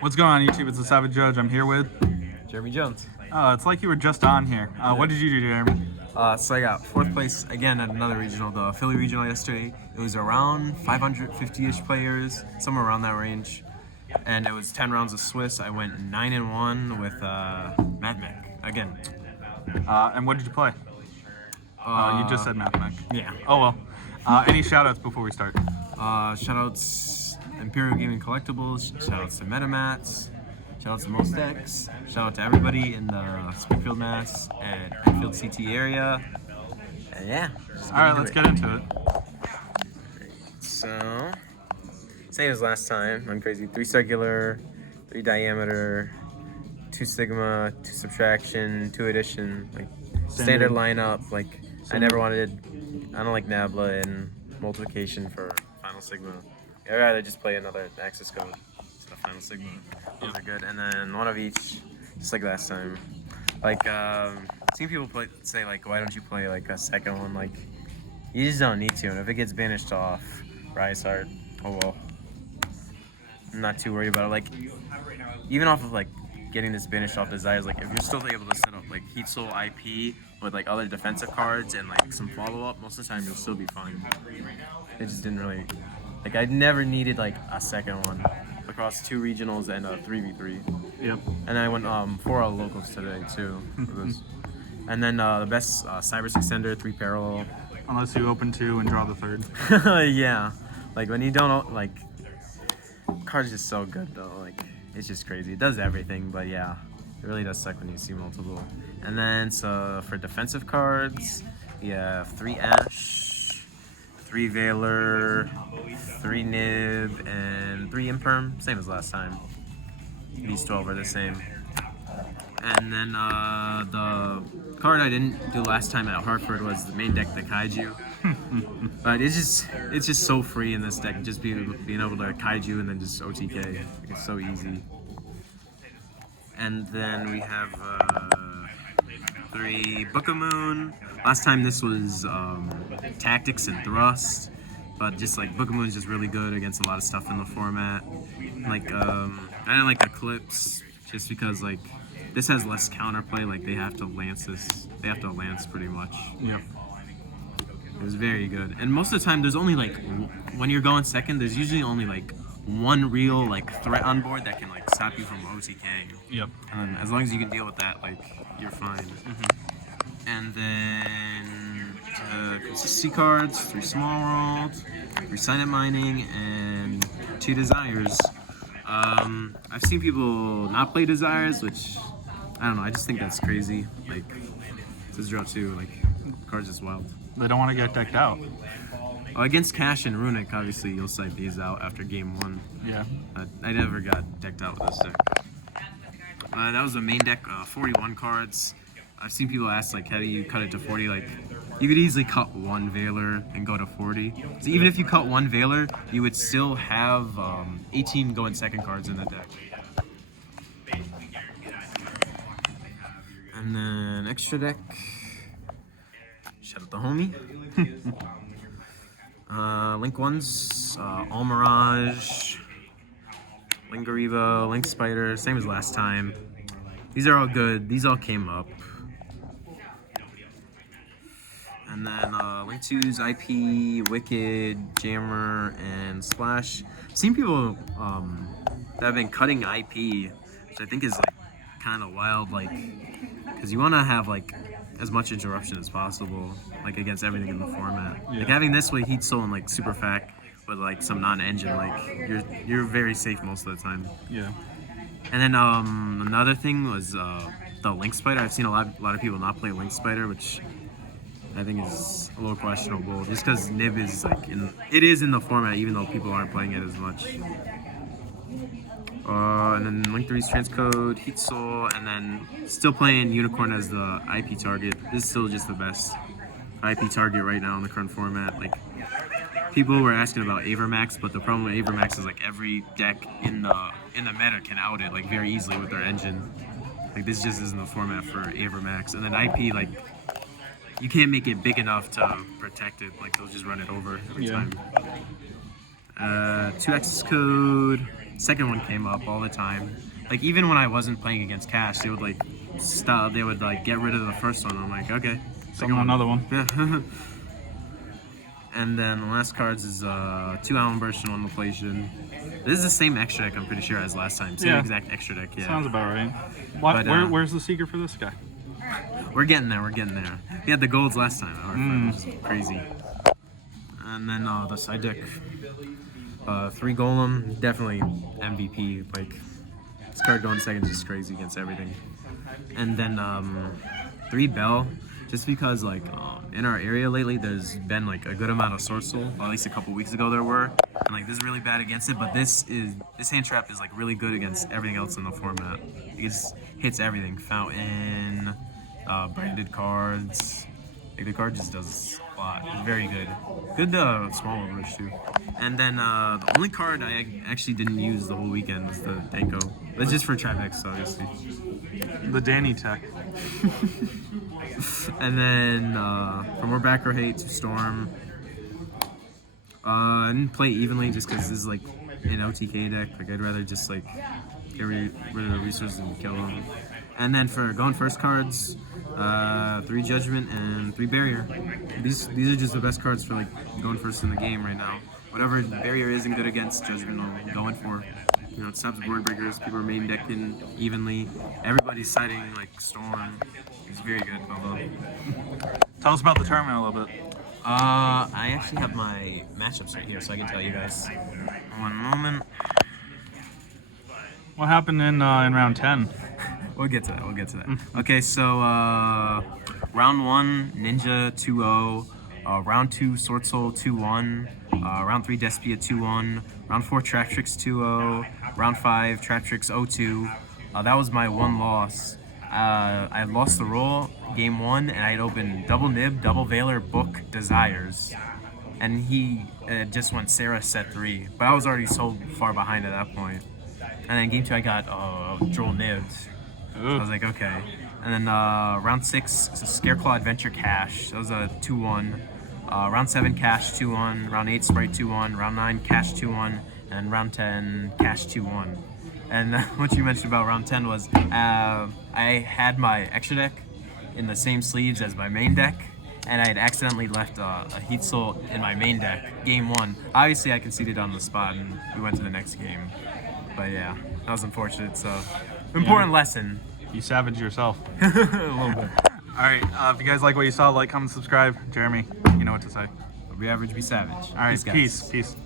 What's going on YouTube? It's the Savage Judge. I'm here with... Jeremy Jones. It's like you were just on here. What did you do, Jeremy? So I got 4th place again at another regional, the Philly regional yesterday. It was around 550-ish players, somewhere around that range. And it was 10 rounds of Swiss. I went 9-1 with Mathmech again. And what did you play? You just said Mathmech. Yeah. Oh, well. Any shout-outs before we start? Shoutouts Imperial Gaming Collectibles, shoutouts to Metamats, shoutouts to most decks, shout out to everybody in the Springfield, Mass and Enfield CT area. And yeah. Alright, let's get into it. So, same as last time. I'm crazy. 3 circular, 3 diameter, 2 sigma, 2 subtraction, 2 addition, like standard lineup. Like I don't like Nabla and multiplication for final sigma. I'd rather just play another Axis code instead of final sigma. Those are good. And then one of each, just like last time. Like seen people say like, why don't you play like a second one? Like you just don't need to. And if it gets banished off Rise Heart, oh well. I'm not too worried about it. Like even off of like getting this banished off Desires, like if you're still able to set up like Heat Soul IP with like other defensive cards and like some follow-up, most of the time you'll still be fine. It just didn't really, like I never needed like a second one across 2 regionals and a 3v3. Yep. And I went 4 locals today too. And then the best Cybers Extender, 3 parallel. Unless you open 2 and draw the 3rd. Yeah, like when you don't like, card's just so good though. Like it's just crazy. It does everything, but yeah, it really does suck when you see multiple. And then so for defensive cards, we have 3 Ash, 3 Veiler, 3 Nib, and 3 Imperm. Same as last time. These 12 are the same. And then the card I didn't do last time at Hartford was the main deck, the Kaiju. But it's just so free in this deck, just being able to Kaiju and then just OTK. It's so easy. And then we have 3 Book of Moon. Last time this was Tactics and Thrust, but just like Book of Moon is just really good against a lot of stuff in the format. Like I didn't like Eclipse just because like this has less counterplay. Like they have to lance this. They have to lance pretty much. Yep. It was very good. And most of the time, there's only like when you're going second, there's usually only like one real like threat on board that can like stop you from OTKing. Yep. And as long as you can deal with that, like you're fine. And then consistency cards, 3 Small World, 3 Silent Mining, and 2 Desires. I've seen people not play Desires, which I don't know. I just think that's crazy. Like this is draw 2, like cards just wild. They don't want to get decked out. Against Cash and Runic, obviously you'll sight these out after game 1. Yeah. I never got decked out with this deck. That was the main deck, 41 cards. I've seen people ask like, how do you cut it to 40? Like, you could easily cut 1 Veiler and go to 40. So even if you cut 1 Veiler, you would still have 18 going second cards in the deck. And then extra deck. Shout out the homie. Link 1s, All Mirage, Link Gariba, Link Spider, same as last time. These are all good. These all came up. And then Link 2's IP, Wicked, Jammer, and Splash. I've seen people that have been cutting IP, which I think is like kind of wild, like, because you want to have like as much interruption as possible, like against everything in the format. Yeah. Like having this way Heat Soul and like Super Fac with like some non-engine, like you're very safe most of the time. Yeah. And then another thing was the Link Spider. I've seen a lot of people not play Link Spider, which I think is a little questionable, just because Nib is like it is in the format, even though people aren't playing it as much. And then Link 3's Transcode, Heat Soul, and then still playing Unicorn as the IP target. This is still just the best IP target right now in the current format. Like people were asking about Avermax, but the problem with Avermax is like every deck in the meta can out it like very easily with their engine. Like this just isn't the format for Avermax. And then IP, like you can't make it big enough to protect it. Like they'll just run it over every time. 2X code. second one came up all the time. Like even when I wasn't playing against Cash, they would like stop. They would like get rid of the first one. I'm like, okay, Summon another one. Yeah. And then the last cards is 2 Allen Burst and 1 Laplacian. This is the same extra deck, I'm pretty sure, as last time. Same exact extra deck, yeah. Sounds about right. What? But, Where's the secret for this guy? We're getting there, We had the golds last time, which is crazy. And then the side deck, 3 Golem, definitely MVP. Like, this card going second is just crazy against everything. And then 3 Bell, just because like in our area lately there's been like a good amount of Sword Soul, or at least a couple weeks ago there were, and like this is really bad against it, but this hand trap is like really good against everything else in the format. It just hits everything. Fountain, branded cards. Like the card just does a lot. It's very good. Good small rush too. And then the only card I actually didn't use the whole weekend was the Denko. It's just for Trivex, obviously. The Danny tech. And then for more back row hate to Storm. I didn't play evenly just because this is like an OTK deck. Like I'd rather just like get rid of the resources and kill them. And then for going first cards, 3 Judgment and 3 Barrier. These are just the best cards for like going first in the game right now. Whatever Barrier isn't good against, Judgment I'm going for. You know, it stops board breakers. People are main decking evenly. Everybody's siding like Storm. It's very good. Tell us about the tournament a little bit. I actually have my matchups right here, so I can tell you guys. One moment. What happened in round 10? We'll get to that. Okay, so round 1, Ninja 2-0. Round 2, Sword Soul 2-1. Round 3, Despia 2-1. Round 4, Trap Tricks 2-0. Round 5, Trap Tricks 0-2. That was my one loss. I had lost the roll game 1, and I had opened Double Nib, Double Veiler, Book, Desires. And he just went Sarah set 3. But I was already so far behind at that point. And then game 2, I got Droll Nibs. So I was like, okay. And then round 6, Scareclaw Adventure Cash. That was a 2-1. Round 7, Cash 2-1. Round 8, Sprite 2-1. Round 9, Cash 2-1. And round 10, Cash 2-1. And what you mentioned about round 10 was I had my extra deck in the same sleeves as my main deck, and I had accidentally left a Heat Soul in my main deck game 1. Obviously, I conceded on the spot, and we went to the next game. But yeah, that was unfortunate. So, important lesson. You savaged yourself. A little bit. Alright, if you guys like what you saw, like, comment, subscribe. Jeremy, you know what to say. Be average, be savage. Alright, Peace, guys. peace.